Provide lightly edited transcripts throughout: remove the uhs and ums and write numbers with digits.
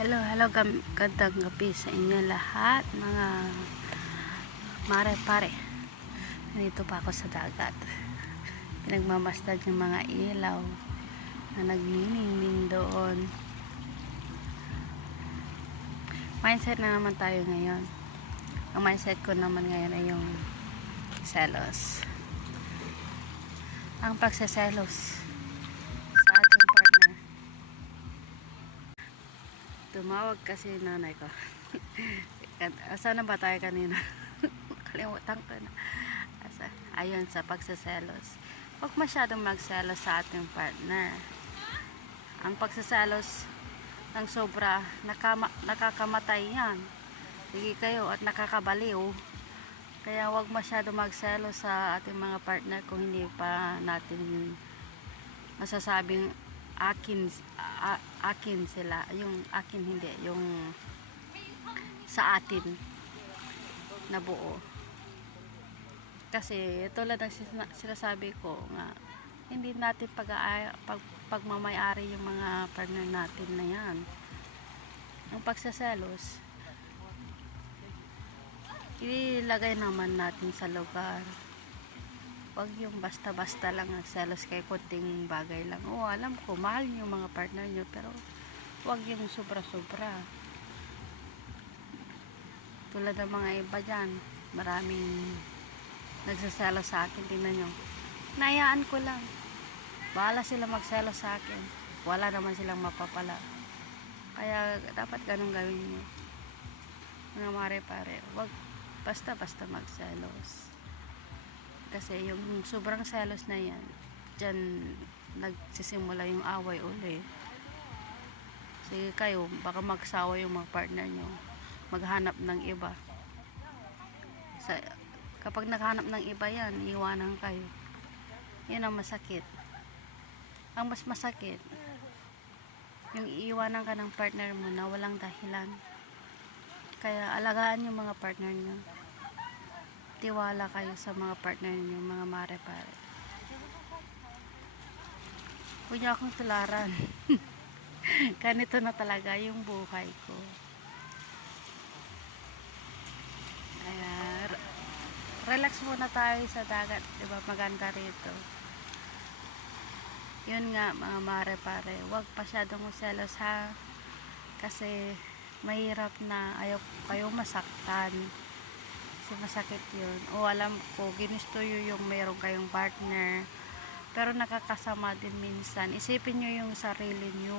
Hello, gandang gabi sa inyo lahat, mga mare-pare. Nandito pa ako sa dagat. Pinagmamastad yung mga ilaw na nagniningning doon. Mindset na naman tayo ngayon. Ang mindset ko naman ngayon ay yung selos. Ang pagseselos sa ating partner. Tumawag kasi nanay ko. Saan na ba tayo kanina? Nakalimutan ko na. Ayun, sa pagsaselos. Huwag masyadong magselos sa ating partner. Ang pagsaselos ng sobra, nakakamatay yan. Sige kayo at nakakabaliw. Kaya huwag masyadong magselos sa ating mga partner kung hindi pa natin masasabing akin sila. Yung akin hindi, yung sa atin na buo. Kasi tulad ng sinasabi ko nga, hindi natin pagmamayari yung mga partner natin na yan. Ang pagsaselos, ilagay naman natin sa lugar. Huwag yung basta-basta lang nagselos kay kunting bagay lang. Alam ko, mahal yung mga partner nyo, pero huwag yung sobra-sobra. Tulad ng mga iba dyan, maraming nagsaselos sa akin. Tingnan nyo, nayaan ko lang, bahala sila magselos sa akin, wala naman silang mapapala. Kaya dapat ganun gawin nyo, mga mare-pare. Wag basta-basta magselos, kasi yung sobrang selos na yan, dyan nagsisimula yung away uli. Sige kayo, baka magsawa yung mga partner nyo, maghanap ng iba. Kapag naghanap ng iba yan, iwanan kayo. Yun ang masakit. Ang mas masakit, yung iiwanan ka ng partner mo na walang dahilan. Kaya alagaan yung mga partner nyo. Tiwala kayo sa mga partner nyo, mga mare-pare. Huwag nyo akong tularan. Ganito na talaga yung buhay ko. Relax muna tayo sa dagat, diba? Maganda rito. Yun nga, mga mare-pare, huwag masyadong selos ha, kasi mahirap na, ayaw kayo masaktan, kasi masakit yun. Alam ko, ginusto yun yung mayroon kayong partner, pero nakakasama din minsan. Isipin nyo yung sarili nyo.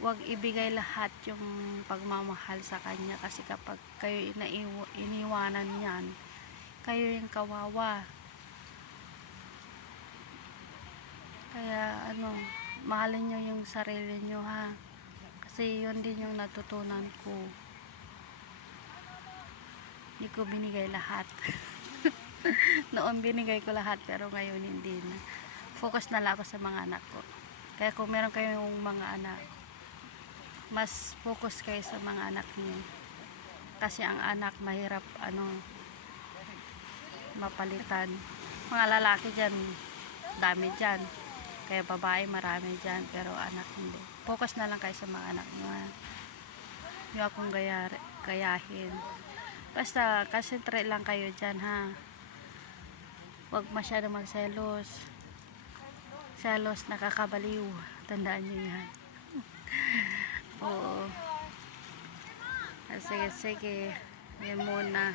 Huwag ibigay lahat yung pagmamahal sa kanya, kasi kapag kayo iniwanan yan, kayo yung kawawa. Kaya mahalin nyo yung sarili nyo ha, kasi yun din yung natutunan ko. Hindi ko binigay lahat. Noon binigay ko lahat, pero ngayon hindi na. Focus na lang ako sa mga anak ko. Kaya kung meron kayong mga anak, mas focus kayo sa mga anak niyo, kasi ang anak mahirap mapalitan. Mga lalaki dyan, dami dyan, kaya babae marami dyan, pero anak hindi. Focus na lang kayo sa mga anak nyo. Hindi akong gayahin. Basta concentrate lang kayo dyan ha. Huwag masyado magselos. Selos nakakabaliw, tandaan nyo yan. Oo. Sige, yan muna.